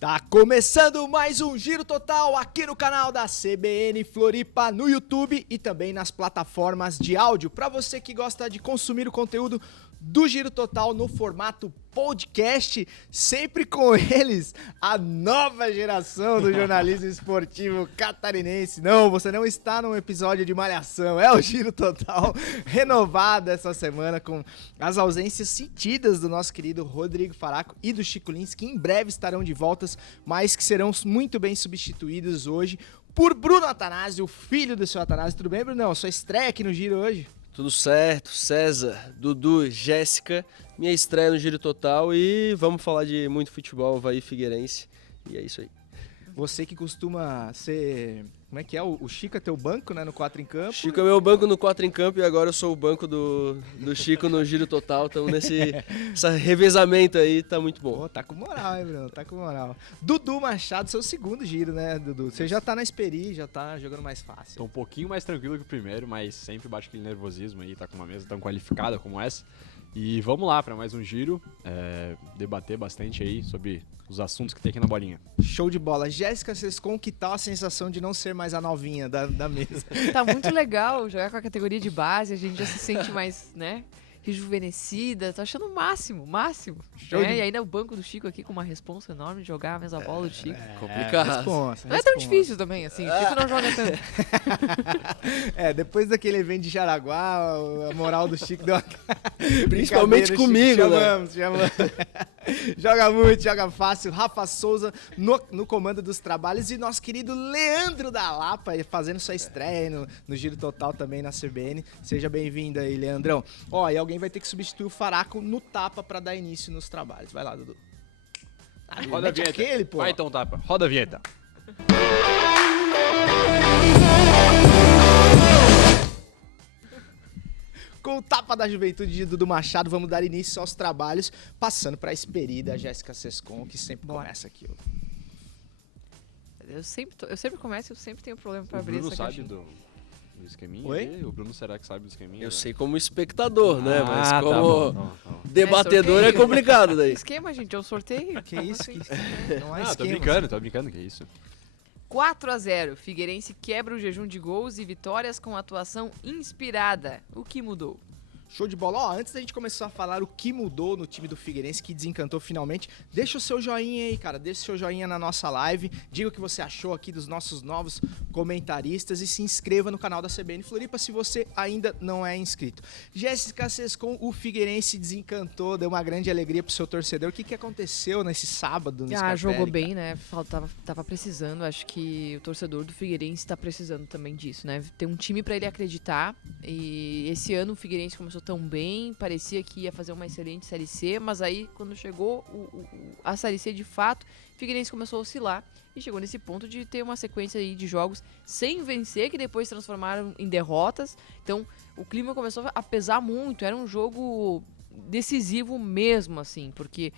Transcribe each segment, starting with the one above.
Tá começando mais um Giro Total aqui no canal da CBN Floripa no YouTube e também nas plataformas de áudio. Para você que gosta de consumir o conteúdo do Giro Total no formato podcast, sempre com eles, a nova geração do jornalismo esportivo catarinense. Não, você não está num episódio de Malhação, é o Giro Total renovado essa semana com as ausências sentidas do nosso querido Rodrigo Faraco e do Chico Lins, que em breve estarão de voltas, mas que serão muito bem substituídos hoje por Bruno Atanásio, filho do seu Atanásio. Tudo bem, Brunão? Sua estreia aqui no Giro hoje? Tudo certo, César, Dudu, Jéssica, minha estreia no Giro Total e vamos falar de muito futebol, Avaí Figueirense, e é isso aí. Você que costuma ser, como é que é, o Chico é teu banco, né, no 4 em Campo? Chico é meu banco no 4 em Campo e agora eu sou o banco do Chico no Giro Total, estamos nesse revezamento aí, tá muito bom. Pô, tá com moral, hein, Bruno, tá com moral. Dudu Machado, seu segundo giro, né, Dudu? Você já tá na Esperi, já tá jogando mais fácil. Tô um pouquinho mais tranquilo que o primeiro, mas sempre bate aquele nervosismo aí, tá com uma mesa tão qualificada como essa. E vamos lá para mais um giro, debater bastante aí sobre os assuntos que tem aqui na bolinha. Show de bola. Jéssica Sescon, que tal a sensação de não ser mais a novinha da mesa? Tá muito legal jogar com a categoria de base, a gente já se sente mais, né, rejuvenescida, tô achando o máximo. Show de... E ainda o banco do Chico aqui com uma responsa enorme de jogar a mesma bola do Chico. Complicado. Responsa. Não é tão difícil também, assim, o Chico não joga tanto. Depois daquele evento de Jaraguá, a moral do Chico deu uma... Principalmente comigo, Chico, chamamos. Joga muito, joga fácil. Rafa Souza no comando dos trabalhos e nosso querido Leandro da Lapa fazendo sua estreia no Giro Total também na CBN. Seja bem-vindo aí, Leandrão. Ó, e alguém vai ter que substituir o Faraco no tapa pra dar início nos trabalhos. Vai lá, Dudu. Roda a vinheta. Aquele, pô. Vai então, Tapa. Roda a vinheta. Com o tapa da juventude de Dudu Machado, vamos dar início aos trabalhos, passando pra Esperi da Jéssica Sescon, que sempre começa aqui. Eu sempre começo e eu sempre tenho problema pra O abrir Bruno essa sabe caixinha. do esqueminha? Oi? Ali? O Bruno será que sabe do esqueminha? Eu sei como espectador, né, mas tá como bom. debatedor é sorteio. complicado daí. Esquema, gente, é um sorteio. Que isso? Assim. Não há Ah, tô esquema. brincando, que isso. 4-0, Figueirense quebra o jejum de gols e vitórias com atuação inspirada. O que mudou? Show de bola. Ó, antes da gente começar a falar o que mudou no time do Figueirense, que desencantou finalmente, deixa o seu joinha aí, cara. Deixa o seu joinha na nossa live. Diga o que você achou aqui dos nossos novos comentaristas e se inscreva no canal da CBN Floripa se você ainda não é inscrito. Jéssica Sescon, o Figueirense desencantou, deu uma grande alegria pro seu torcedor. O que aconteceu nesse sábado no Scarpelli, Jogou cara? bem, né? Tava precisando. Acho que o torcedor do Figueirense tá precisando também disso, né? Ter um time pra ele acreditar. E esse ano o Figueirense começou tão bem, parecia que ia fazer uma excelente Série C, mas aí quando chegou a Série C de fato, o Figueirense começou a oscilar e chegou nesse ponto de ter uma sequência aí de jogos sem vencer, que depois se transformaram em derrotas. Então o clima começou a pesar muito, era um jogo decisivo mesmo, assim, porque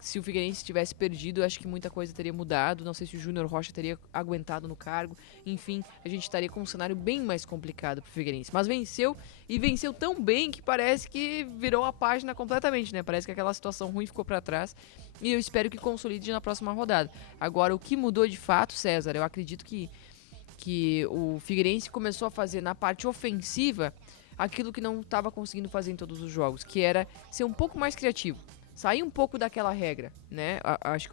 se o Figueirense tivesse perdido, eu acho que muita coisa teria mudado. Não sei se o Júnior Rocha teria aguentado no cargo. Enfim, a gente estaria com um cenário bem mais complicado pro Figueirense. Mas venceu, e venceu tão bem que parece que virou a página completamente, né? Parece que aquela situação ruim ficou pra trás. E eu espero que consolide na próxima rodada. Agora, o que mudou de fato, César, eu acredito que o Figueirense começou a fazer na parte ofensiva aquilo que não estava conseguindo fazer em todos os jogos, que era ser um pouco mais criativo. Sair um pouco daquela regra, né? Acho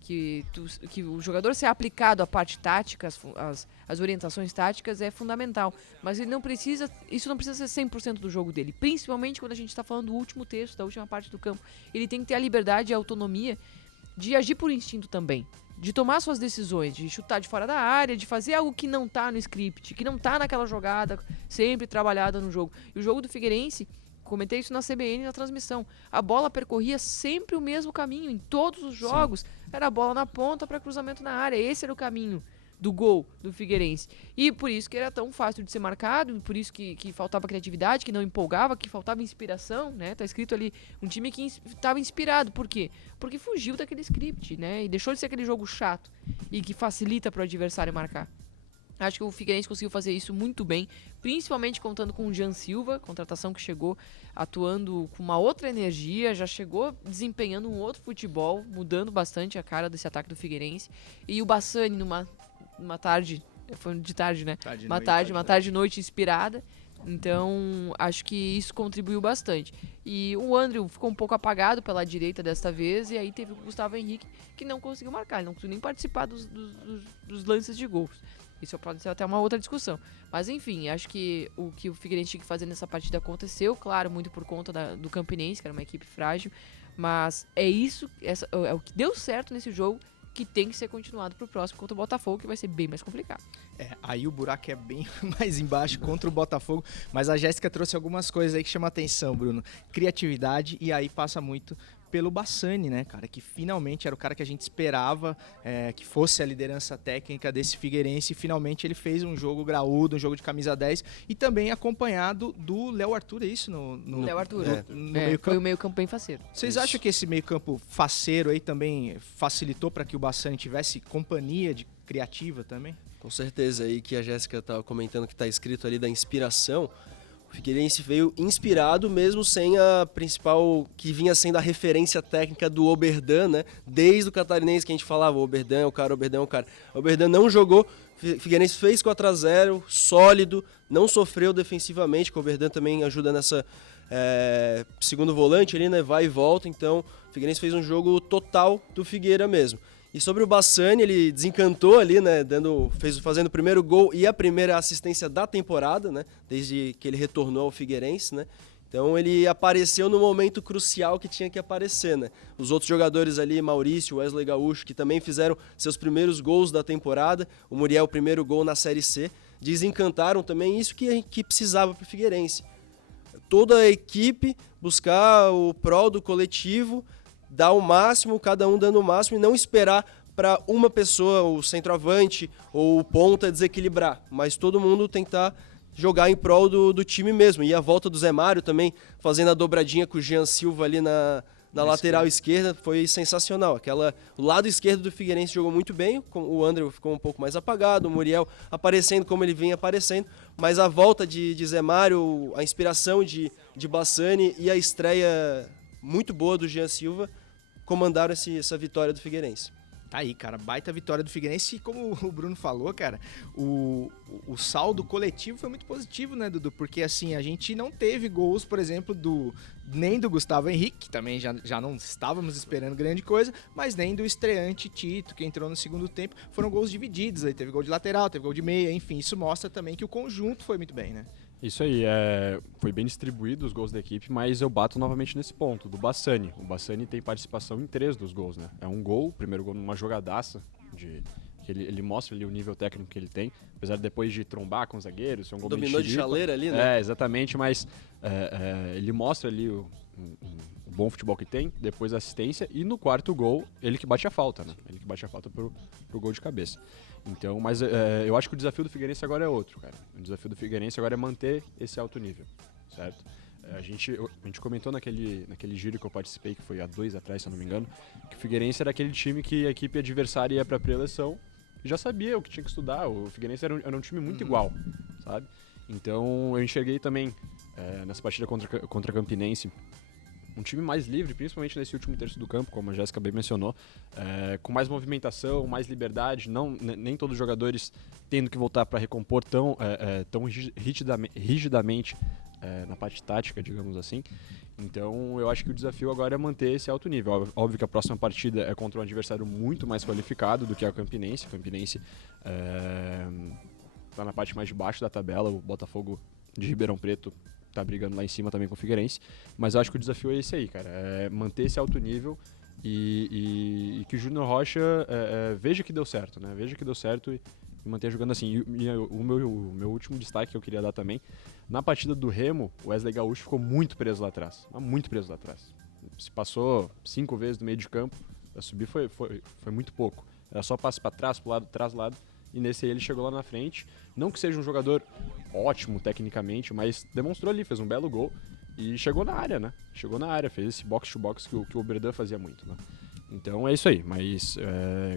que o jogador ser aplicado à parte tática, as orientações táticas é fundamental, mas isso não precisa ser 100% do jogo dele, principalmente quando a gente está falando do último terço, da última parte do campo. Ele tem que ter a liberdade e a autonomia de agir por instinto também, de tomar suas decisões, de chutar de fora da área, de fazer algo que não tá no script, que não tá naquela jogada sempre trabalhada no jogo. E o jogo do Figueirense, comentei isso na CBN na transmissão, a bola percorria sempre o mesmo caminho em todos os jogos. Sim. Era a bola na ponta para cruzamento na área, esse era o caminho do gol do Figueirense. E por isso que era tão fácil de ser marcado, por isso que faltava criatividade, que não empolgava, que faltava inspiração, né? Tá escrito ali, um time que estava inspirado. Por quê? Porque fugiu daquele script, né? E deixou de ser aquele jogo chato e que facilita para o adversário marcar. Acho que o Figueirense conseguiu fazer isso muito bem, principalmente contando com o Jean Silva, contratação que chegou atuando com uma outra energia, já chegou desempenhando um outro futebol, mudando bastante a cara desse ataque do Figueirense. E o Bassani numa tarde, foi de tarde, né? Uma tarde e noite inspirada. Então, acho que isso contribuiu bastante. E o Andrew ficou um pouco apagado pela direita desta vez, e aí teve o Gustavo Henrique, que não conseguiu marcar, ele não conseguiu nem participar dos lances de gols. Isso pode ser até uma outra discussão. Mas enfim, acho que o Figueirense tinha que fazer nessa partida aconteceu, claro, muito por conta do Campinense, que era uma equipe frágil. Mas é isso, é o que deu certo nesse jogo, que tem que ser continuado pro próximo contra o Botafogo, que vai ser bem mais complicado. Aí o buraco é bem mais embaixo contra o Botafogo, mas a Jéssica trouxe algumas coisas aí que chamam a atenção, Bruno. Criatividade, e aí passa muito pelo Bassani, né, cara, que finalmente era o cara que a gente esperava que fosse a liderança técnica desse Figueirense, e finalmente ele fez um jogo graúdo, um jogo de camisa 10, e também acompanhado do Léo Arthur, é isso? Léo Arthur, no meio campo. foi o meio campo bem faceiro. Vocês acham que esse meio campo faceiro aí também facilitou para que o Bassani tivesse companhia criativa também? Com certeza, aí que a Jéssica estava comentando que está escrito ali da inspiração, o Figueirense veio inspirado mesmo sem a principal, que vinha sendo a referência técnica do Oberdan, né? Desde o Catarinense que a gente falava, o Oberdan é o cara, o Oberdan é o cara. O Oberdan não jogou, o Figueirense fez 4-0, sólido, não sofreu defensivamente, que o Oberdan também ajuda nessa segundo volante ali, né? Vai e volta, então o Figueirense fez um jogo total do Figueira mesmo. E sobre o Bassani, ele desencantou ali, né, fazendo o primeiro gol e a primeira assistência da temporada, né, desde que ele retornou ao Figueirense, né. Então ele apareceu no momento crucial que tinha que aparecer, né. Os outros jogadores ali, Maurício, Wesley Gaúcho, que também fizeram seus primeiros gols da temporada, o Muriel, o primeiro gol na Série C, desencantaram também, isso que precisava para o Figueirense. Toda a equipe buscar o prol do coletivo, dar o máximo, cada um dando o máximo, e não esperar para uma pessoa, o centroavante ou o ponta, desequilibrar, mas todo mundo tentar jogar em prol do time mesmo. E a volta do Zé Mário também, fazendo a dobradinha com o Jean Silva ali na lateral esquerda, foi sensacional. O lado esquerdo do Figueirense jogou muito bem, o André ficou um pouco mais apagado, o Muriel aparecendo como ele vinha aparecendo, mas a volta de Zé Mário, a inspiração de Bassani e a estreia muito boa do Jean Silva comandaram essa vitória do Figueirense. Tá aí, cara, baita vitória do Figueirense, e como o Bruno falou, cara, o saldo coletivo foi muito positivo, né, Dudu? Porque, assim, a gente não teve gols, por exemplo, nem do Gustavo Henrique, que também já não estávamos esperando grande coisa, mas nem do estreante Tito, que entrou no segundo tempo. Foram gols divididos, aí teve gol de lateral, teve gol de meia, enfim, isso mostra também que o conjunto foi muito bem, né? Isso aí, foi bem distribuído os gols da equipe, mas eu bato novamente nesse ponto, do Bassani. O Bassani tem participação em 3 dos gols, né? É um gol, o primeiro gol numa jogadaça, que ele mostra ali o nível técnico que ele tem, apesar de depois de trombar com os zagueiros, ser um gol dominou de chaleira ali, né? Exatamente, mas ele mostra ali o bom futebol que tem, depois a assistência, e no quarto gol, ele que bate a falta, né? Ele que bate a falta pro gol de cabeça. Então, mas eu acho que o desafio do Figueirense agora é outro, cara. O desafio do Figueirense agora é manter esse alto nível, certo? A gente comentou naquele giro que eu participei, que foi há 2 atrás, se eu não me engano, que o Figueirense era aquele time que a equipe adversária ia pra pré-eleição e já sabia o que tinha que estudar. O Figueirense era um time muito igual, sabe? Então, eu enxerguei também, nessa partida contra a Campinense, um time mais livre, principalmente nesse último terço do campo, como a Jéssica bem mencionou, com mais movimentação, mais liberdade, nem todos os jogadores tendo que voltar para recompor tão rigidamente na parte tática, digamos assim. Então eu acho que o desafio agora é manter esse alto nível. Óbvio que a próxima partida é contra um adversário muito mais qualificado do que a Campinense. A Campinense está na parte mais de baixo da tabela, o Botafogo de Ribeirão Preto tá brigando lá em cima também com o Figueirense, mas eu acho que o desafio é esse aí, cara, é manter esse alto nível e que o Júnior Rocha veja que deu certo, né, veja que deu certo e manter jogando assim. E o meu último destaque que eu queria dar também, na partida do Remo, o Wesley Gaúcho ficou muito preso lá atrás, se passou 5 vezes no meio de campo, a subir foi muito pouco, era só passe para trás, pro lado, trás, lado, e nesse aí ele chegou lá na frente, não que seja um jogador ótimo tecnicamente, mas demonstrou ali, fez um belo gol e chegou na área, né? Chegou na área, fez esse box-to-box que o Oberdan fazia muito, né? Então é isso aí, mas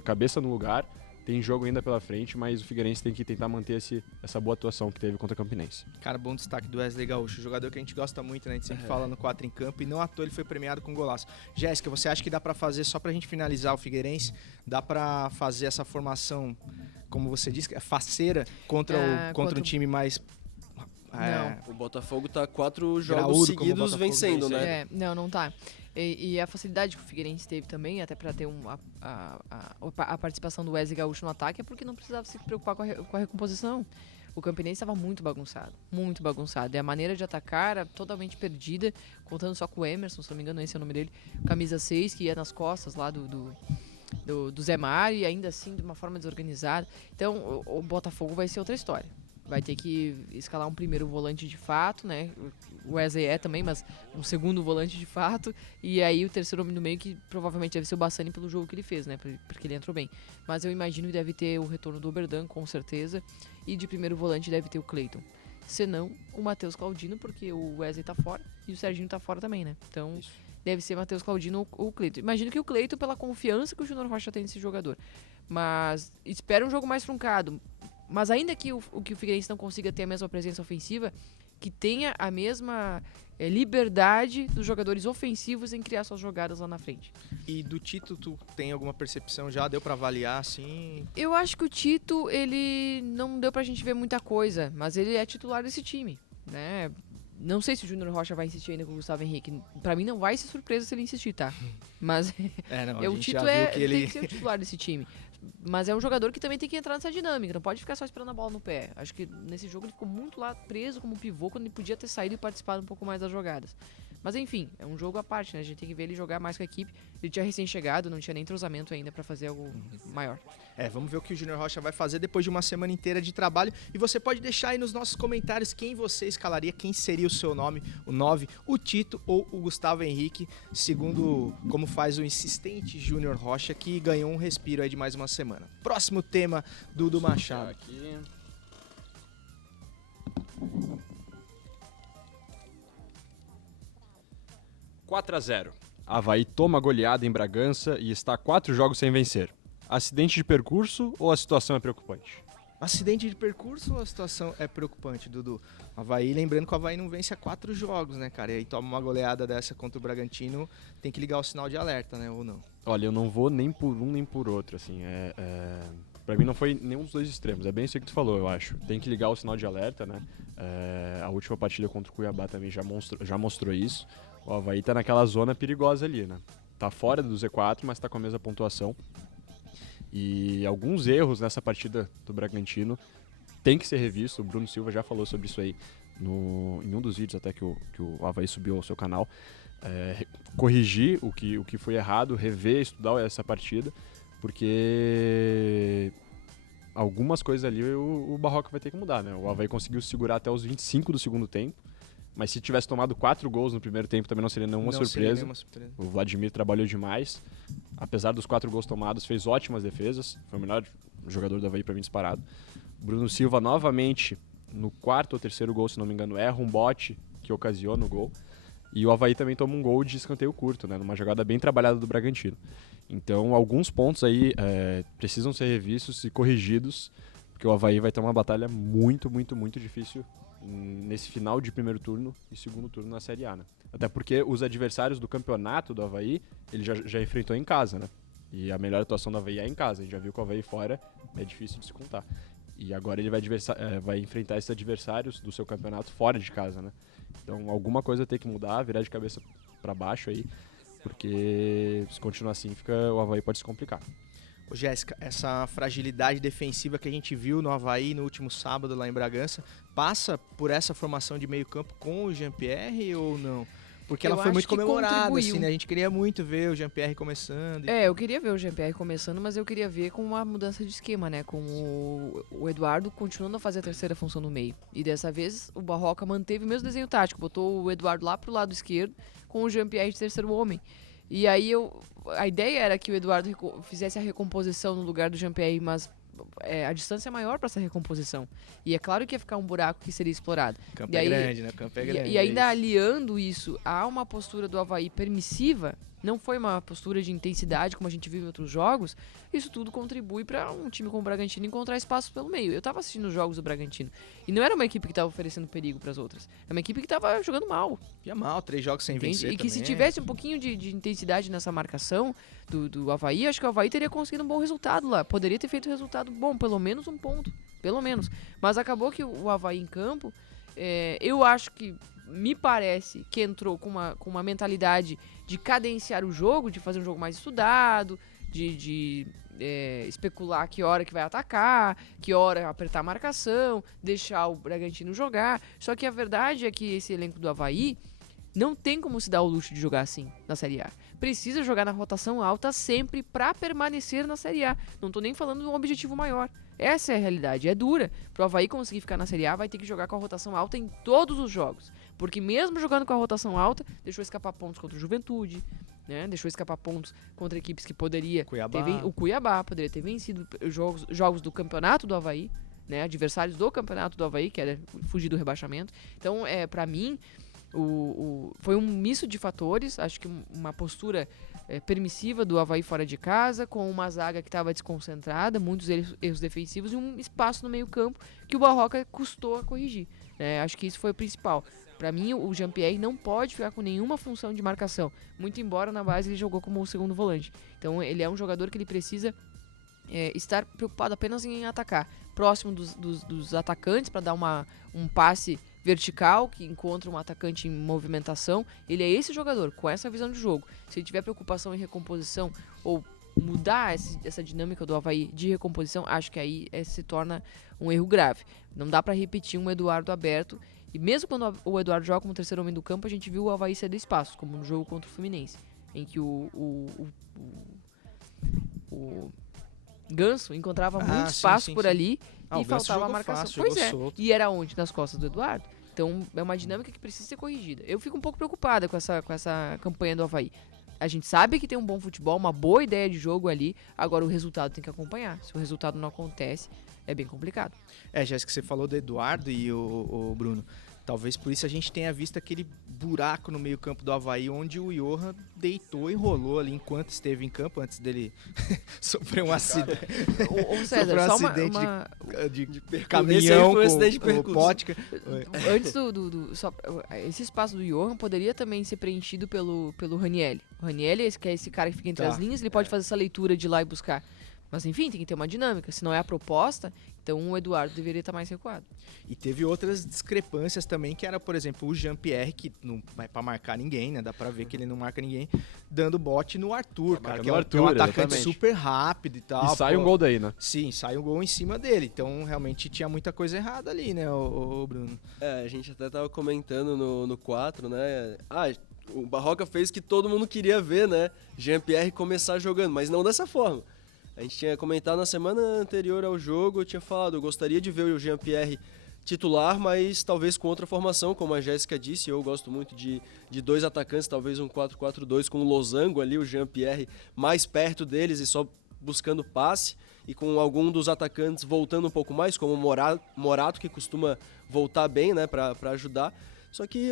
cabeça no lugar, tem jogo ainda pela frente, mas o Figueirense tem que tentar manter essa boa atuação que teve contra o Campinense. Cara, bom destaque do Wesley Gaúcho, jogador que a gente gosta muito, né? A gente sempre fala no 4 em campo e não à toa ele foi premiado com golaço. Jéssica, você acha que dá pra fazer, só pra gente finalizar o Figueirense, dá pra fazer essa formação, como você disse, faceira contra um time mais... O Botafogo tá 4 Graúdo, jogos como o seguidos Botafogo vencendo, vence. né? Não tá. E a facilidade que o Figueirense teve também, até para ter a participação do Wesley Gaúcho no ataque, é porque não precisava se preocupar com a recomposição. O Campinense estava muito bagunçado. E a maneira de atacar era totalmente perdida, contando só com o Emerson, se não me engano, esse é o nome dele, camisa 6, que ia nas costas lá do Zé Mário, e ainda assim de uma forma desorganizada. Então o Botafogo vai ser outra história. Vai ter que escalar um primeiro volante de fato, né? O Wesley também, mas um segundo volante de fato. E aí o terceiro homem no meio, que provavelmente deve ser o Bassani pelo jogo que ele fez, né? Porque ele entrou bem. Mas eu imagino que deve ter o retorno do Oberdan, com certeza. E de primeiro volante deve ter o Cleiton. Senão, o Matheus Claudino, porque o Wesley tá fora e o Serginho tá fora também, né? Então, deve ser Matheus Claudino ou o Cleiton. Imagino que o Cleiton, pela confiança que o Júnior Rocha tem nesse jogador. Mas espera um jogo mais truncado. Mas ainda que o Figueirense não consiga ter a mesma presença ofensiva, que tenha a mesma liberdade dos jogadores ofensivos em criar suas jogadas lá na frente. E do Tito, tu tem alguma percepção já? Deu pra avaliar, assim? Eu acho que o Tito, ele não deu pra gente ver muita coisa, mas ele é titular desse time, né? Não sei se o Júnior Rocha vai insistir ainda com o Gustavo Henrique. Pra mim não vai ser surpresa se ele insistir, tá? Mas o Tito tem que ser o titular desse time. Mas é um jogador que também tem que entrar nessa dinâmica, não pode ficar só esperando a bola no pé. Acho que nesse jogo ele ficou muito lá preso como pivô, quando ele podia ter saído e participado um pouco mais das jogadas. Mas enfim, é um jogo à parte, né? A gente tem que ver ele jogar mais com a equipe. Ele tinha recém-chegado, não tinha nem entrosamento ainda pra fazer algo maior. Vamos ver o que o Júnior Rocha vai fazer depois de uma semana inteira de trabalho. E você pode deixar aí nos nossos comentários quem você escalaria, quem seria o seu nome, o 9, o Tito ou o Gustavo Henrique, segundo como faz o insistente Júnior Rocha, que ganhou um respiro aí de mais uma semana. Próximo tema, Dudu Machado. Aqui. (4-0). Avaí toma goleada em Bragança e está 4 jogos sem vencer. Acidente de percurso ou a situação é preocupante? Acidente de percurso ou a situação é preocupante, Dudu? Avaí, lembrando que o Avaí não vence há 4 jogos, né, cara? E aí toma uma goleada dessa contra o Bragantino, tem que ligar o sinal de alerta, né, ou não? Olha, eu não vou nem por um nem por outro, assim, pra mim não foi nenhum dos dois extremos, é bem isso que tu falou, eu acho. Tem que ligar o sinal de alerta, né? A última partida contra o Cuiabá também já mostrou isso. O Avaí tá naquela zona perigosa ali, né? Tá fora do Z4, mas tá com a mesma pontuação. E alguns erros nessa partida do Bragantino tem que ser revisto. O Bruno Silva já falou sobre isso aí em um dos vídeos até que o Avaí subiu ao seu canal. Corrigir o que foi errado, rever, estudar essa partida, porque algumas coisas ali o Barroca vai ter que mudar, né? O Avaí conseguiu segurar até os 25 do segundo tempo, mas se tivesse tomado 4 gols no primeiro tempo também não seria nenhuma surpresa. O Vladimir trabalhou demais. Apesar dos 4 gols tomados, fez ótimas defesas. Foi o melhor jogador do Avaí para mim disparado. Bruno Silva novamente, no 4º ou 3º gol, se não me engano, erra um bote que ocasiona o gol. E o Avaí também toma um gol de escanteio curto, né? Numa jogada bem trabalhada do Bragantino. Então, alguns pontos aí precisam ser revistos e corrigidos, porque o Avaí vai ter uma batalha muito, muito, muito difícil nesse final de primeiro turno e segundo turno na Série A, né? Até porque os adversários do campeonato do Avaí, ele já enfrentou em casa, né? E a melhor atuação do Avaí é em casa. A gente já viu que o Avaí fora é difícil de se contar. E agora ele vai enfrentar esses adversários do seu campeonato fora de casa, né? Então alguma coisa tem que mudar, virar de cabeça para baixo aí, porque se continuar assim, o Avaí pode se complicar. Ô Jéssica, essa fragilidade defensiva que a gente viu no Avaí no último sábado lá em Bragança, passa por essa formação de meio campo com o Jean-Pierre ou não? Porque ela foi muito comemorada, assim, né? A gente queria muito ver o Jean-Pierre começando. Eu queria ver o Jean-Pierre começando, mas eu queria ver com uma mudança de esquema, né? Com o Eduardo continuando a fazer a terceira função no meio. E dessa vez o Barroca manteve o mesmo desenho tático, botou o Eduardo lá pro lado esquerdo com o Jean-Pierre de terceiro homem. E aí a ideia era que o Eduardo fizesse a recomposição no lugar do Jean-Pierre, mas a distância é maior para essa recomposição. E é claro que ia ficar um buraco que seria explorado. O campo é grande, né? O campo é grande. E ainda aliando isso a uma postura do Avaí permissiva, não foi uma postura de intensidade como a gente viu em outros jogos, isso tudo contribui para um time como o Bragantino encontrar espaço pelo meio. Eu tava assistindo os jogos do Bragantino e não era uma equipe que tava oferecendo perigo para as outras, é uma equipe que tava jogando mal. Ia mal, 3 jogos sem Entende? vencer E que se também. tivesse um pouquinho de intensidade nessa marcação do Avaí, acho que o Avaí teria conseguido um bom resultado lá. Poderia ter feito um resultado bom, pelo menos um ponto. Pelo menos. Mas acabou que o Avaí em campo, eu acho que, me parece que entrou com uma mentalidade de cadenciar o jogo, de fazer um jogo mais estudado, de especular que hora que vai atacar, que hora apertar a marcação, deixar o Bragantino jogar. Só que a verdade é que esse elenco do Avaí não tem como se dar o luxo de jogar assim na Série A. Precisa jogar na rotação alta sempre pra permanecer na Série A. Não tô nem falando de um objetivo maior. Essa é a realidade, é dura. Pro Avaí conseguir ficar na Série A, vai ter que jogar com a rotação alta em todos os jogos. Porque mesmo jogando com a rotação alta, deixou escapar pontos contra o Juventude, né? Deixou escapar pontos contra equipes que poderia Cuiabá. o Cuiabá poderia ter vencido jogos do campeonato do Avaí, né? Adversários do campeonato do Avaí, que era fugir do rebaixamento. Então, pra mim, foi um misto de fatores. Acho que uma postura permissiva do Avaí fora de casa, com uma zaga que estava desconcentrada, muitos erros defensivos e um espaço no meio campo que o Barroca custou a corrigir. Acho que isso foi o principal. Para mim, o Jean-Pierre não pode ficar com nenhuma função de marcação, muito embora na base ele jogou como o segundo volante. Então ele é um jogador que ele precisa estar preocupado apenas em atacar, próximo dos atacantes para dar um passe vertical que encontra um atacante em movimentação. Ele é esse jogador, com essa visão de jogo. Se ele tiver preocupação em recomposição ou mudar essa dinâmica do Avaí de recomposição, acho que aí se torna um erro grave. Não dá para repetir um Eduardo aberto. E mesmo quando o Eduardo joga como terceiro homem do campo, a gente viu o Avaí ceder espaço, como no jogo contra o Fluminense, em que o Ganso encontrava muito espaço por ali e faltava a marcação. Pois é, solto. E era onde? Nas costas do Eduardo. Então é uma dinâmica que precisa ser corrigida. Eu fico um pouco preocupada com essa campanha do Avaí. A gente sabe que tem um bom futebol, uma boa ideia de jogo ali, agora o resultado tem que acompanhar. Se o resultado não acontece, é bem complicado. Jéssica, você falou do Eduardo e o Bruno. Talvez por isso a gente tenha visto aquele buraco no meio campo do Avaí, onde o Johan deitou e rolou ali enquanto esteve em campo, antes dele sofrer um acidente. Ô César, só acidente de caminhão foi um acidente de com percurso. Pótica. Antes esse espaço do Johan poderia também ser preenchido pelo Ranielli. O Ranielli, que é esse cara que fica entre as linhas, ele pode fazer essa leitura de ir lá e buscar. Mas enfim, tem que ter uma dinâmica. Se não é a proposta, então o Eduardo deveria estar mais recuado. E teve outras discrepâncias também, que era, por exemplo, o Jean-Pierre, que não vai pra marcar ninguém, né? Dá pra ver que ele não marca ninguém, dando bote no Arthur, cara, que é um atacante exatamente. super rápido e tal. E sai um gol daí, né? Sim, sai um gol em cima dele. Então, realmente, tinha muita coisa errada ali, né, o Bruno? A gente até tava comentando no 4, né? O Barroca fez o que todo mundo queria ver, né? Jean-Pierre começar jogando, mas não dessa forma. A gente tinha comentado na semana anterior ao jogo, eu tinha falado, eu gostaria de ver o Jean-Pierre titular, mas talvez com outra formação, como a Jéssica disse. Eu gosto muito de dois atacantes, talvez um 4-4-2 com o Losango ali, o Jean-Pierre mais perto deles e só buscando passe, e com algum dos atacantes voltando um pouco mais, como o Morato, que costuma voltar bem, né, para ajudar. Só que,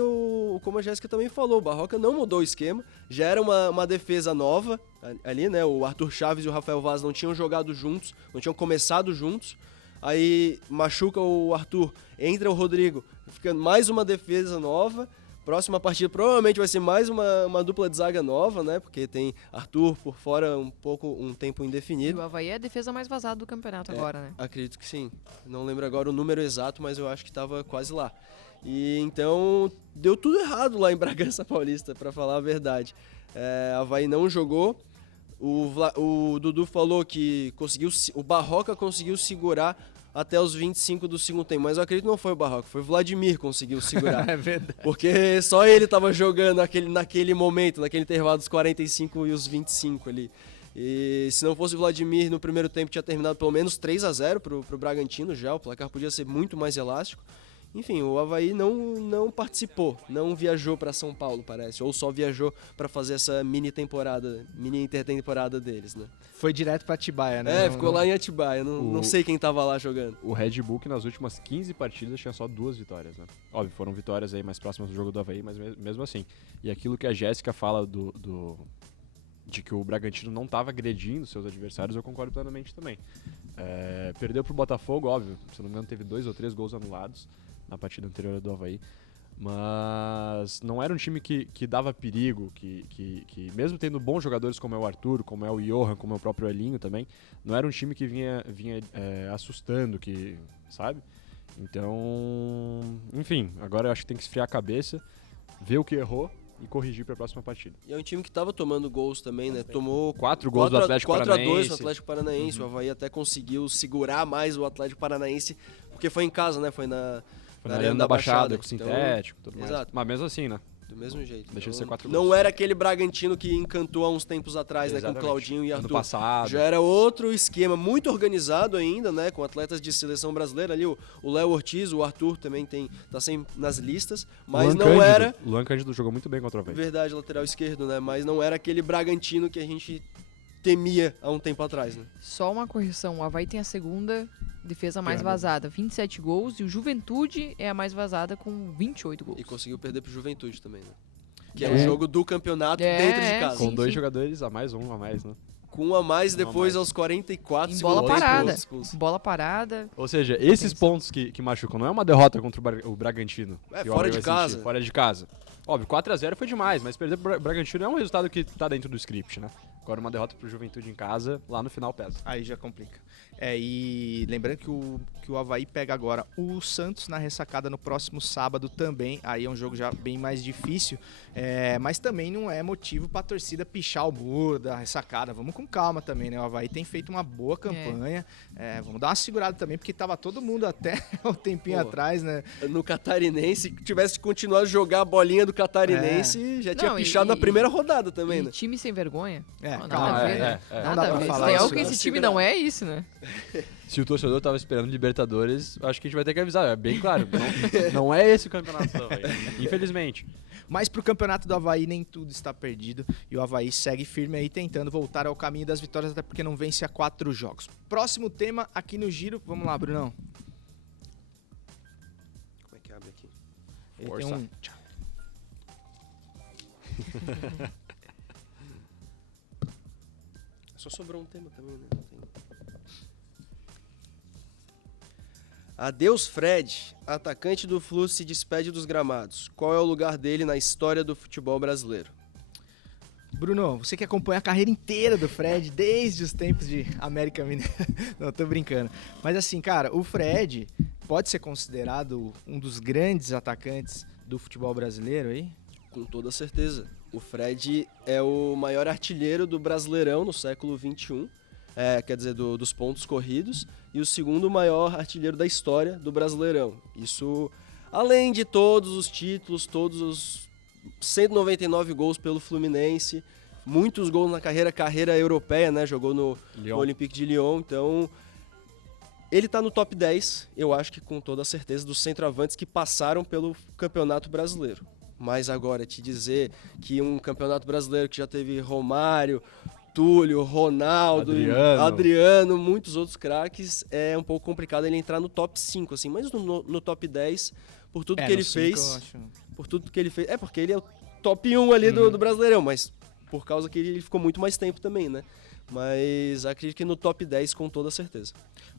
como a Jéssica também falou, o Barroca não mudou o esquema, já era uma defesa nova ali, né? O Arthur Chaves e o Rafael Vaz não tinham jogado juntos, não tinham começado juntos. Aí machuca o Arthur, entra o Rodrigo, fica mais uma defesa nova. Próxima partida provavelmente vai ser mais uma dupla de zaga nova, né? Porque tem Arthur por fora um tempo indefinido. E o Avaí é a defesa mais vazada do campeonato agora, né? Acredito que sim. Não lembro agora o número exato, mas eu acho que estava quase lá. E então deu tudo errado lá em Bragança Paulista, para falar a verdade. Avaí não jogou. O Dudu falou que o Barroca conseguiu segurar até os 25 do segundo tempo, mas eu acredito que não foi o Barroca, foi o Vladimir que conseguiu segurar. É verdade. Porque só ele estava jogando naquele momento, naquele intervalo dos 45 e os 25 ali. E se não fosse o Vladimir, no primeiro tempo tinha terminado pelo menos 3-0 pro Bragantino já, o placar podia ser muito mais elástico. Enfim, o Avaí não participou, não viajou para São Paulo, parece, ou só viajou para fazer essa mini intertemporada deles, né? Foi direto pra Atibaia, né? Ficou lá em Atibaia, não sei quem tava lá jogando. O Red Bull, que nas últimas 15 partidas tinha só 2 vitórias, né? Óbvio, foram vitórias aí mais próximas do jogo do Avaí, mas mesmo assim. E aquilo que a Jéssica fala de que o Bragantino não estava agredindo seus adversários, eu concordo plenamente também. Perdeu pro Botafogo, óbvio, se não me engano teve 2 ou 3 gols anulados na partida anterior do Avaí, mas não era um time que dava perigo, que mesmo tendo bons jogadores como é o Arthur, como é o Johan, como é o próprio Elinho também, não era um time que vinha assustando, sabe? Então, enfim, agora eu acho que tem que esfriar a cabeça, ver o que errou e corrigir para a próxima partida. E é um time que estava tomando gols também, né? Tomou 4 gols do Atlético 4-2 no Atlético Paranaense. O Avaí até conseguiu segurar mais o Atlético Paranaense, porque foi em casa, né? Foi na Arena da Baixada, com então, sintético, tudo mais. Exato. Mas mesmo assim, né? Do mesmo jeito. Deixa de ser 4 Não gols. era aquele Bragantino que encantou há uns tempos atrás, né? Com Exatamente. Claudinho e Ano Arthur. passado. Já era outro esquema, muito organizado ainda, né? Com atletas de seleção brasileira ali. O Léo Ortiz, o Arthur também tá sempre nas listas. Mas não era... O Luan Cândido jogou muito bem contra o Avaí. Verdade, lateral esquerdo, né? Mas não era aquele Bragantino que a gente temia há um tempo atrás, né? Só uma correção, o Avaí tem a segunda defesa mais Pior, né? vazada, 27 gols, e o Juventude é a mais vazada com 28 gols. E conseguiu perder pro Juventude também, né? Que é É. o jogo do campeonato dentro de casa. Com sim, 2 sim. jogadores a mais, um a mais, né? Com um a mais Um a depois mais. aos 44 Em bola segundos, parada. expulso. Bola parada. Ou seja, esses pontos que machucam, não é uma derrota contra o Bragantino. É, que o fora Avaí de vai casa. sentir, fora de casa. Óbvio, 4-0 foi demais, mas perder pro Bragantino é um resultado que tá dentro do script, né? Agora uma derrota pro Juventude em casa, lá no final pesa. Aí já complica. E lembrando que o Avaí pega agora o Santos na ressacada no próximo sábado também. Aí é um jogo já bem mais difícil, mas também não é motivo pra torcida pichar o muro da ressacada. Vamos com calma também, né? O Avaí tem feito uma boa campanha. Vamos dar uma segurada também, porque tava todo mundo até um tempinho atrás, né? No Catarinense, se tivesse continuado a jogar a bolinha do Catarinense, já tinha Não, pichado na primeira rodada também, E né? time sem vergonha. É, Não, calma, nada a ver, né? Não Nada dá a pra ver. falar Se é isso, o que né? esse time não é isso, né? Se o torcedor tava esperando Libertadores, acho que a gente vai ter que avisar, é bem claro. Não é esse o campeonato do Avaí, infelizmente. Mas pro campeonato do Avaí nem tudo está perdido e o Avaí segue firme aí tentando voltar ao caminho das vitórias, até porque não vence há 4 jogos. Próximo tema aqui no Giro, vamos lá, Brunão. Como é que abre aqui? Ele Força. tem um... Só sobrou um tema também, né? Não tem- Adeus Fred, atacante do Flu se despede dos gramados. Qual é o lugar dele na história do futebol brasileiro? Bruno, você que acompanha a carreira inteira do Fred, desde os tempos de América Mineira. Não, tô brincando. Mas assim, cara, o Fred pode ser considerado um dos grandes atacantes do futebol brasileiro aí? Com toda certeza. O Fred é o maior artilheiro do Brasileirão no século XXI, quer dizer, dos pontos corridos, e o segundo maior artilheiro da história do Brasileirão. Isso, além de todos os títulos, todos os 199 gols pelo Fluminense, muitos gols na carreira europeia, né? Jogou no Lyon. Olympique de Lyon, então ele tá no top 10, eu acho que com toda certeza, dos centroavantes que passaram pelo Campeonato Brasileiro. Mas agora, te dizer que um Campeonato Brasileiro que já teve Romário, Túlio, Ronaldo, Adriano, muitos outros craques, é um pouco complicado ele entrar no top 5, assim, mas no top 10, por tudo que ele no cinco, fez, eu acho. por tudo que ele fez, porque ele é o top 1 ali do Brasileirão, mas por causa que ele ficou muito mais tempo também, né? Mas acredito que no top 10 com toda certeza.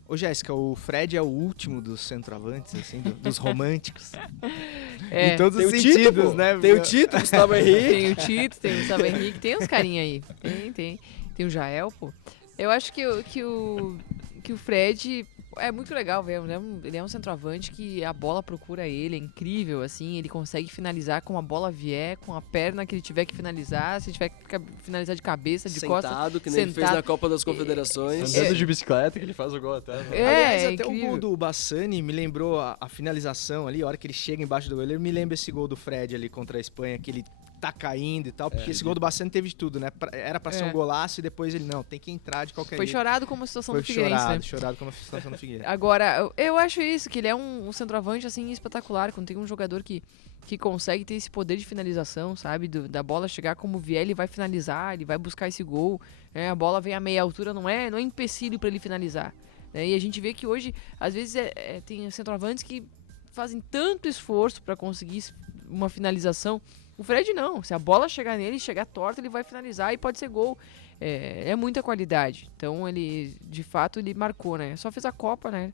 Ô Jéssica, o Fred é o último dos centroavantes, assim, dos românticos. É, Em todos Tem os o sentidos, Tito, né? tem o Tito, Gustavo Henrique. tem o Tito, tem o Gustavo Henrique, tem uns carinha aí. Tem o Jael, pô. Eu acho que o Fred é muito legal, velho. Ele é um centroavante que a bola procura ele, é incrível, assim. Ele consegue finalizar com a bola vier, com a perna que ele tiver que finalizar. Se tiver que finalizar de cabeça, de costas. Sentado, que nem ele fez sentado. na Copa das Confederações. Andando de bicicleta que ele faz o gol até. Né? Aliás, É, até o incrível. gol do Bassani me lembrou a finalização ali, a hora que ele chega embaixo do goleiro, me lembra esse gol do Fred ali contra a Espanha, que ele tá caindo e tal, porque esse gol do Bassani teve de tudo, né? Era pra ser um golaço e depois ele, não, tem que entrar de qualquer Foi jeito. chorado como a situação Foi do Figueirense, né? chorado como a situação do Figueirense. Agora, eu acho isso, que ele é um centroavante, assim, espetacular, quando tem um jogador que consegue ter esse poder de finalização, sabe? Da bola chegar como vier, ele vai finalizar, ele vai buscar esse gol, né? A bola vem a meia altura, não é empecilho pra ele finalizar, né? E a gente vê que hoje, às vezes, tem centroavantes que fazem tanto esforço pra conseguir uma finalização O Fred não. Se a bola chegar nele, chegar torta, ele vai finalizar e pode ser gol. É muita qualidade. Então ele, de fato, ele marcou, né? Só fez a Copa, né?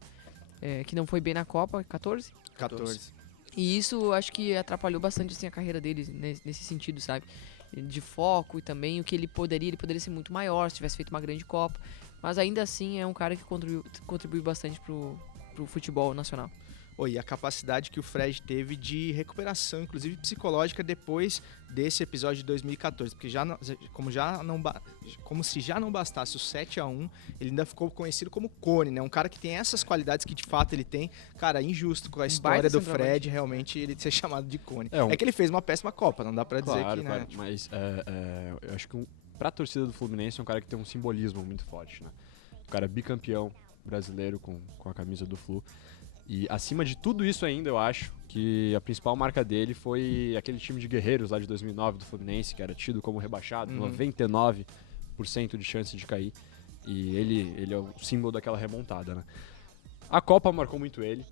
Que não foi bem na Copa, 14. 14. E isso acho que atrapalhou bastante assim, a carreira dele nesse sentido, sabe? De foco e também o que ele poderia ser muito maior se tivesse feito uma grande Copa. Mas ainda assim é um cara que contribui bastante pro futebol nacional. E a capacidade que o Fred teve de recuperação, inclusive psicológica, depois desse episódio de 2014. Porque como se já não bastasse o 7-1, ele ainda ficou conhecido como Cone, né? Um cara que tem essas qualidades que de fato ele tem. Cara, injusto com a história do Fred, realmente, ele ser chamado de Cone. É que ele fez uma péssima Copa, não dá pra dizer que, né? Claro, mas eu acho que pra torcida do Fluminense é um cara que tem um simbolismo muito forte, né? Um cara bicampeão brasileiro com a camisa do Flu. E acima de tudo isso ainda, eu acho que a principal marca dele foi aquele time de guerreiros lá de 2009 do Fluminense, que era tido como rebaixado, 99% de chance de cair. E ele é o símbolo daquela remontada, né? A Copa marcou muito ele.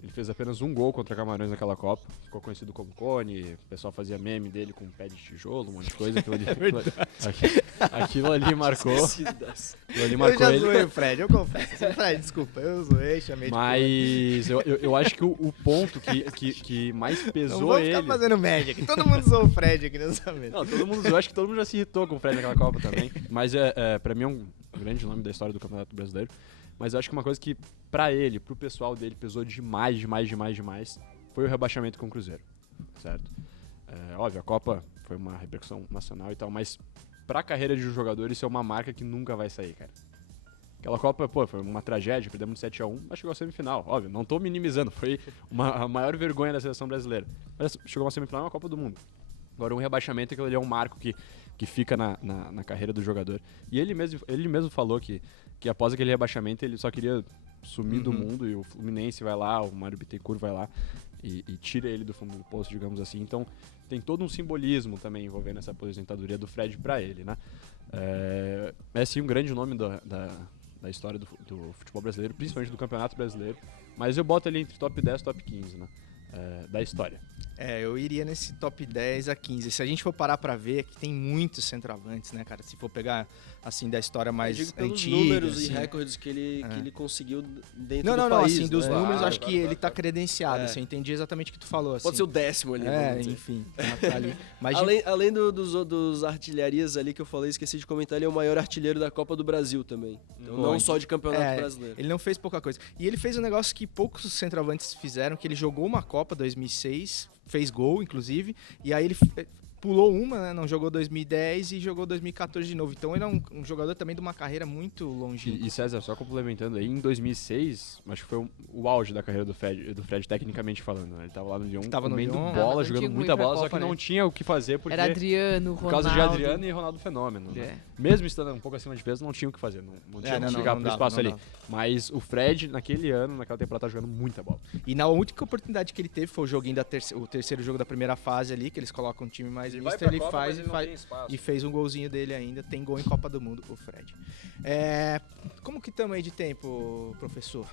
Ele fez apenas um gol contra Camarões naquela Copa. Ficou conhecido como Cone. O pessoal fazia meme dele com pé de tijolo, um monte de coisa. Aquilo ali marcou. Aquilo ali marcou eu já ele. zoei o Fred, eu confesso. Fred, desculpa, eu zoei, chamei de Mas eu acho que o ponto que mais pesou não vou ele... ficar fazendo média aqui. Todo mundo zoou o Fred aqui nessa mesa. Não, eu acho que todo mundo já se irritou com o Fred naquela Copa também. Mas pra mim é um grande nome da história do Campeonato Brasileiro. Mas eu acho que uma coisa que, pra ele, pro pessoal dele, pesou demais, foi o rebaixamento com o Cruzeiro, certo? Óbvio, a Copa foi uma repercussão nacional e tal, mas pra carreira de um jogador, isso é uma marca que nunca vai sair, cara. Aquela Copa, foi uma tragédia, perdemos de 7-1, mas chegou à semifinal. Óbvio, não tô minimizando, foi a maior vergonha da seleção brasileira. Mas chegou a uma semifinal, é uma Copa do Mundo. Agora, um rebaixamento, aquilo ali é um marco que fica na carreira do jogador. E ele mesmo falou que após aquele rebaixamento ele só queria sumir do mundo, e o Fluminense vai lá, o Mário Bittencourt vai lá e tira ele do fundo do poço, digamos assim. Então tem todo um simbolismo também envolvendo essa aposentadoria do Fred pra ele, né? É sim um grande nome da história do futebol brasileiro, principalmente do Campeonato Brasileiro, mas eu boto ele entre top 10 e top 15, né? Da história. Eu iria nesse top 10 a 15. Se a gente for parar pra ver, que tem muitos centroavantes, né, cara? Se for pegar, assim, da história mais antiga. Pelos números assim, e recordes que ele conseguiu dentro não, do não, país. assim, dos né? números, acho que ele tá credenciado, assim, eu entendi exatamente o que tu falou, assim. Pode ser o 10º ali. vamos dizer. Enfim. Tá ali. Mas Além dos artilharias ali que eu falei, esqueci de comentar, ele é o maior artilheiro da Copa do Brasil também. Então, não só de Campeonato Brasileiro. Ele não fez pouca coisa. E ele fez um negócio que poucos centroavantes fizeram, que ele jogou uma Copa 2006, fez gol, inclusive, e aí ele pulou uma, né? Não jogou 2010 e jogou 2014 de novo. Então ele é um jogador também de uma carreira muito longínqua. E César, só complementando aí, em 2006, acho que foi o auge da carreira do Fred tecnicamente falando, né? Ele tava lá no Lyon, comendo bola, jogando muita bola, só que não tinha o que fazer porque... Era Adriano, Ronaldo. Por causa de Adriano e Ronaldo Fenômeno. Né? Mesmo estando um pouco acima de peso, não tinha o que fazer, não tinha como chegar pro espaço ali. Mas o Fred, naquele ano, naquela temporada, tá jogando muita bola. E na única oportunidade que ele teve, foi o joguinho o terceiro jogo da primeira fase ali, que eles colocam um time mais misto, ele faz e fez um golzinho dele ainda. Tem gol em Copa do Mundo, o Fred. Como que estamos aí de tempo, professor?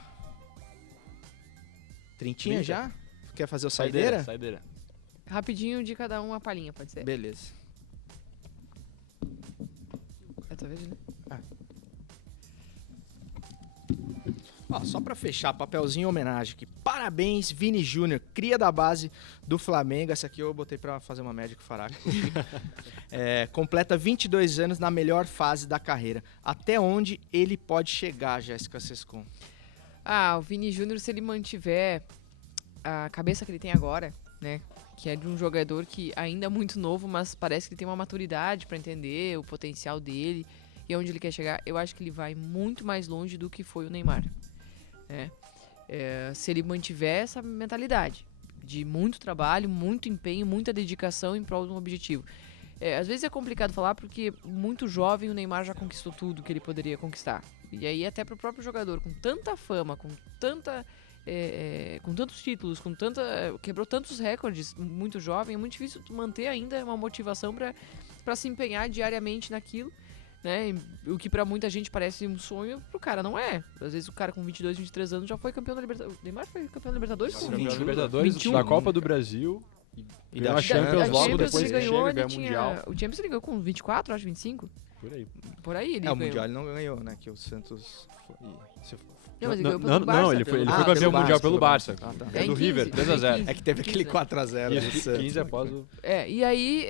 Trintinha já? Quer fazer o saideira? Saideira. Rapidinho de cada um, uma palhinha, pode ser? Beleza. Talvez, né? Só pra fechar, papelzinho em homenagem aqui. Parabéns, Vini Júnior, cria da base do Flamengo. Essa aqui eu botei pra fazer uma média com o Faraco. Completa 22 anos na melhor fase da carreira. Até onde ele pode chegar, Jéssica Sescon? O Vini Júnior, se ele mantiver a cabeça que ele tem agora, né? Que é de um jogador que ainda é muito novo, mas parece que ele tem uma maturidade pra entender o potencial dele e onde ele quer chegar. Eu acho que ele vai muito mais longe do que foi o Neymar. Se ele mantiver essa mentalidade de muito trabalho, muito empenho, muita dedicação em prol de um objetivo. Às vezes é complicado falar porque muito jovem o Neymar já conquistou tudo que ele poderia conquistar. E aí até pro próprio jogador, com tanta fama, com tantos títulos, quebrou tantos recordes, muito jovem, é muito difícil manter ainda uma motivação para se empenhar diariamente naquilo. Né? O que pra muita gente parece um sonho, pro cara não é. Às vezes o cara com 22, 23 anos já foi campeão da Libertadores. O Neymar foi campeão da Libertadores com 21. Libertadores, 21. da Copa do Brasil E ganhou da a Champions Champions, logo Champions depois ele que ganhou, chega, ele ganha o tinha... Mundial. O Champions ele ganhou com 24, acho, 25? Por aí. Por aí ele o ganhou. Mundial ele não ganhou, né? Que o Santos foi... Não, mas ele ganhou pelo Não, Barça. ele foi Ah, campeão pelo mundial pelo Barça. Barça. Ah, tá. É do River, 3x0. É que teve aquele 4x0 do Santos. 15 após o... E aí,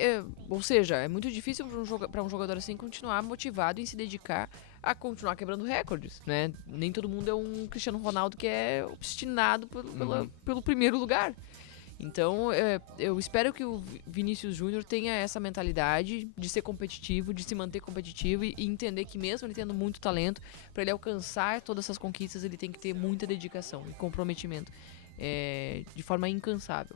ou seja, é muito difícil para um jogador assim continuar motivado em se dedicar a continuar quebrando recordes, né? Nem todo mundo é um Cristiano Ronaldo que é obstinado pelo primeiro lugar. Então, eu espero que o Vinícius Júnior tenha essa mentalidade de ser competitivo, de se manter competitivo e entender que mesmo ele tendo muito talento, para ele alcançar todas essas conquistas, ele tem que ter muita dedicação e comprometimento de forma incansável.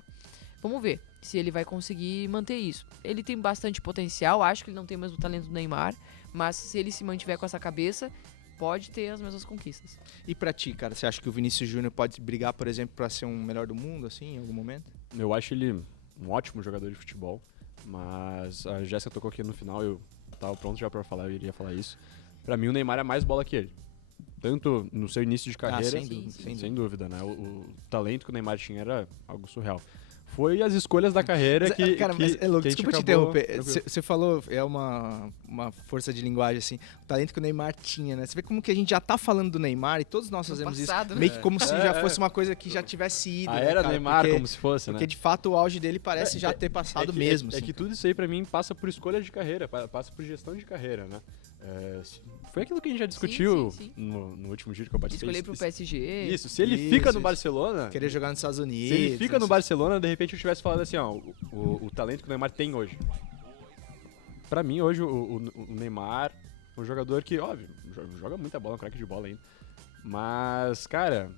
Vamos ver se ele vai conseguir manter isso. Ele tem bastante potencial, acho que ele não tem o mesmo talento do Neymar, mas se ele se mantiver com essa cabeça, pode ter as mesmas conquistas. E pra ti, cara, você acha que o Vinícius Júnior pode brigar, por exemplo, pra ser um melhor do mundo, assim, em algum momento? Eu acho ele um ótimo jogador de futebol, mas a Jéssica tocou aqui no final, eu tava pronto já pra falar, eu iria falar isso. Pra mim o Neymar é mais bola que ele. Tanto no seu início de carreira, sem dúvida. né? O talento que o Neymar tinha era algo surreal. Foi as escolhas da carreira que... Cara, que, mas é louco, que a gente desculpa te acabou- interromper. Você falou, é uma força de linguagem, assim, o talento que o Neymar tinha, né? Você vê como que a gente já tá falando do Neymar e todos nós fazemos passado, isso, né? meio que como se já fosse uma coisa que já tivesse ido. A né, era cara? Neymar, Porque- como se fosse, né? Porque de fato o auge dele parece já ter passado mesmo. É assim. que tudo isso aí pra mim passa por escolha de carreira, passa por gestão de carreira, né? Foi aquilo que a gente já discutiu sim. No último giro que eu participei. Escolher pro PSG. Isso, se ele Isso, fica no isso. Barcelona, Querer jogar nos Estados Unidos. se ele fica no assim. Barcelona, de repente eu tivesse falado assim, ó, o talento que o Neymar tem hoje. Pra mim, hoje, o Neymar é um jogador que, óbvio, joga muita bola, é um craque de bola ainda. Mas, cara,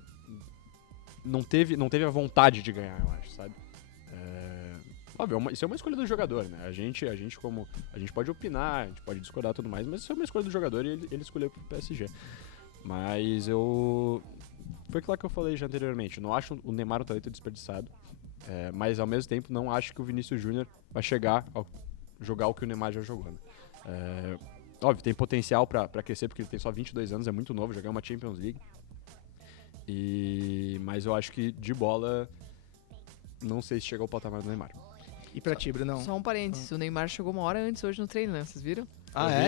não teve a vontade de ganhar, eu acho, sabe? Óbvio, isso é uma escolha do jogador, né? A gente pode opinar, a gente pode discordar e tudo mais, mas isso é uma escolha do jogador e ele escolheu pro PSG. Mas foi aquilo que eu falei já anteriormente. Eu não acho o Neymar um talento desperdiçado, mas ao mesmo tempo não acho que o Vinícius Júnior vai chegar a jogar o que o Neymar já jogou, né? Óbvio, tem potencial pra crescer, porque ele tem só 22 anos, é muito novo, jogar uma Champions League. Mas eu acho que de bola, não sei se chega ao patamar do Neymar. E pra ti, Brunão? Só um parênteses, o Neymar chegou uma hora antes hoje no treino, né? Vocês viram?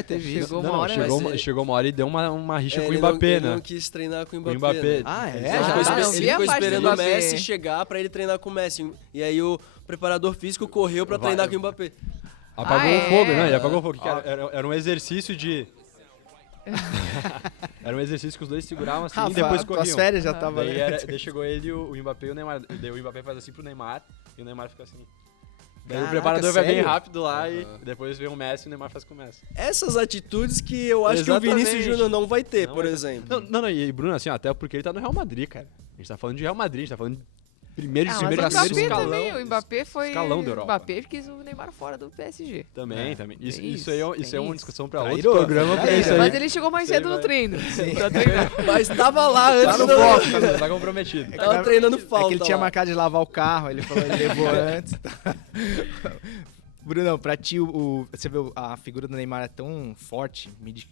Teve isso. Chegou uma hora antes. Chegou uma hora e deu uma rixa com o ele Mbappé, ele né? não quis treinar com o Com o Mbappé. Mbappé. Né? Ah, é? Ele Já ficou, tá. eu vi ele a ficou parte do esperando o Mbappé. Messi chegar pra ele treinar com o Messi. E aí o preparador físico correu pra treinar com o Mbappé. Apagou Ah, o fogo, é? né? Ele apagou o fogo. Era um exercício de... Era um exercício que os dois seguravam assim e depois tuas corriam. férias já tava... Daí chegou ele, o Mbappé e o Neymar. Daí o Mbappé faz assim pro Neymar e o Neymar fica assim. Daí Caraca, o preparador vai bem sério? rápido lá e depois vem o Messi e o Neymar faz com o Messi. Essas atitudes que eu acho Exatamente. que o Vinícius Júnior não vai ter, Não por vai ter. exemplo. Não, e Bruno, assim, até porque ele tá no Real Madrid, cara. A gente tá falando de Real Madrid, a gente tá falando de primeiro Mas primeiro o Mbappé escalão. também, o Mbappé foi... escalão da Europa. O Mbappé quis o Neymar fora do PSG. Também. Isso, Tem isso aí é tem uma isso. discussão pra Trairou, outro programa, pra isso aí. Mas ele chegou mais Isso aí cedo no vai. treino. Mas tava lá antes Tá no do... foco, tá comprometido. Tava treinando falta É que ele tinha lá. marcado de lavar o carro, ele falou, ele levou antes. Tá. Brunão, pra ti, você vê a figura do Neymar é tão forte,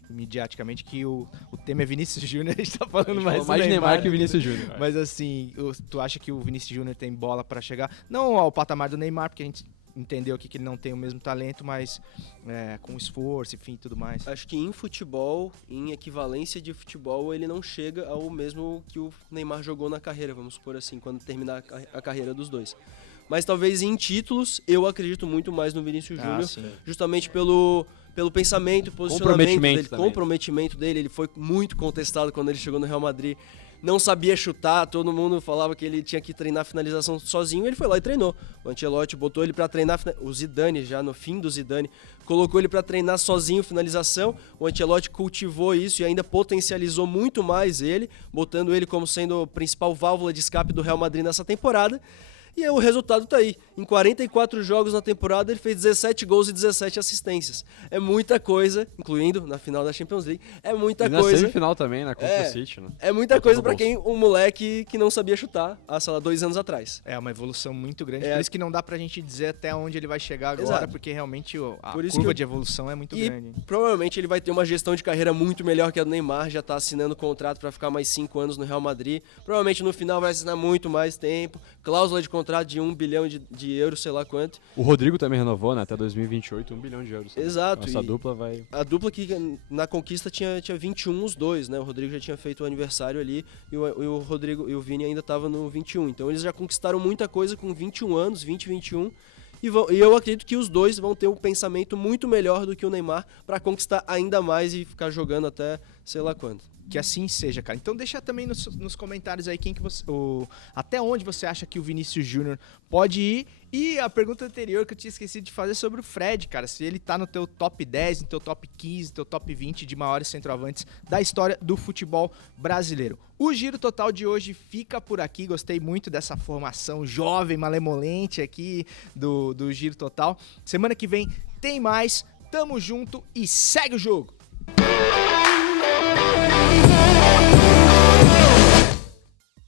midiaticamente, que o tema é Vinícius Júnior, a gente tá falando mais Mais do Neymar que o Vinícius Júnior. Mas assim, tu acha que o Vinícius Júnior tem bola pra chegar, não ao patamar do Neymar, porque a gente entendeu aqui que ele não tem o mesmo talento, mas com esforço, enfim, tudo mais. Acho que em futebol, em equivalência de futebol, ele não chega ao mesmo que o Neymar jogou na carreira, vamos supor assim, quando terminar a carreira dos dois. Mas talvez em títulos, eu acredito muito mais no Vinícius Júnior, sim. justamente pelo pensamento, posicionamento Comprometimento dele, também. comprometimento dele. Ele foi muito contestado quando ele chegou no Real Madrid. Não sabia chutar, todo mundo falava que ele tinha que treinar finalização sozinho, ele foi lá e treinou. O Ancelotti botou ele pra treinar, o Zidane, já no fim do Zidane, colocou ele pra treinar sozinho finalização. O Ancelotti cultivou isso e ainda potencializou muito mais ele, botando ele como sendo a principal válvula de escape do Real Madrid nessa temporada. E o resultado tá aí. Em 44 jogos na temporada, ele fez 17 gols e 17 assistências. É muita coisa, incluindo na final da Champions League. É muita E na coisa. semifinal também, na Contra City, né? É muita Botou coisa no pra bolso. quem um moleque que não sabia chutar há, sei lá, 2 anos atrás. É uma evolução muito grande, É. por isso que não dá pra gente dizer até onde ele vai chegar agora, Exato. porque realmente a Por isso curva que de evolução é muito E grande. provavelmente ele vai ter uma gestão de carreira muito melhor que a do Neymar, já tá assinando contrato pra ficar mais 5 anos no Real Madrid. Provavelmente no final vai assinar muito mais tempo, cláusula de contrato contrato de 1 bilhão de euros, sei lá quanto. O Rodrigo também renovou, né? Até 2028, 1 bilhão de euros. Exato. Essa dupla vai... A dupla que na conquista tinha 21 os dois, né? O Rodrigo já tinha feito o aniversário ali e o Rodrigo e o Vini ainda estavam no 21. Então eles já conquistaram muita coisa com 21 anos, 20, 21. E eu acredito que os dois vão ter um pensamento muito melhor do que o Neymar para conquistar ainda mais e ficar jogando até sei lá quando. Que assim seja, cara. Então deixa também nos comentários aí quem que você, até onde você acha que o Vinícius Júnior pode ir. E a pergunta anterior que eu tinha esquecido de fazer sobre o Fred, cara. Se ele tá no teu top 10, no teu top 15, no teu top 20 de maiores centroavantes da história do futebol brasileiro. O Giro Total de hoje fica por aqui. Gostei muito dessa formação jovem, malemolente aqui do Giro Total. Semana que vem tem mais. Tamo junto e segue o jogo!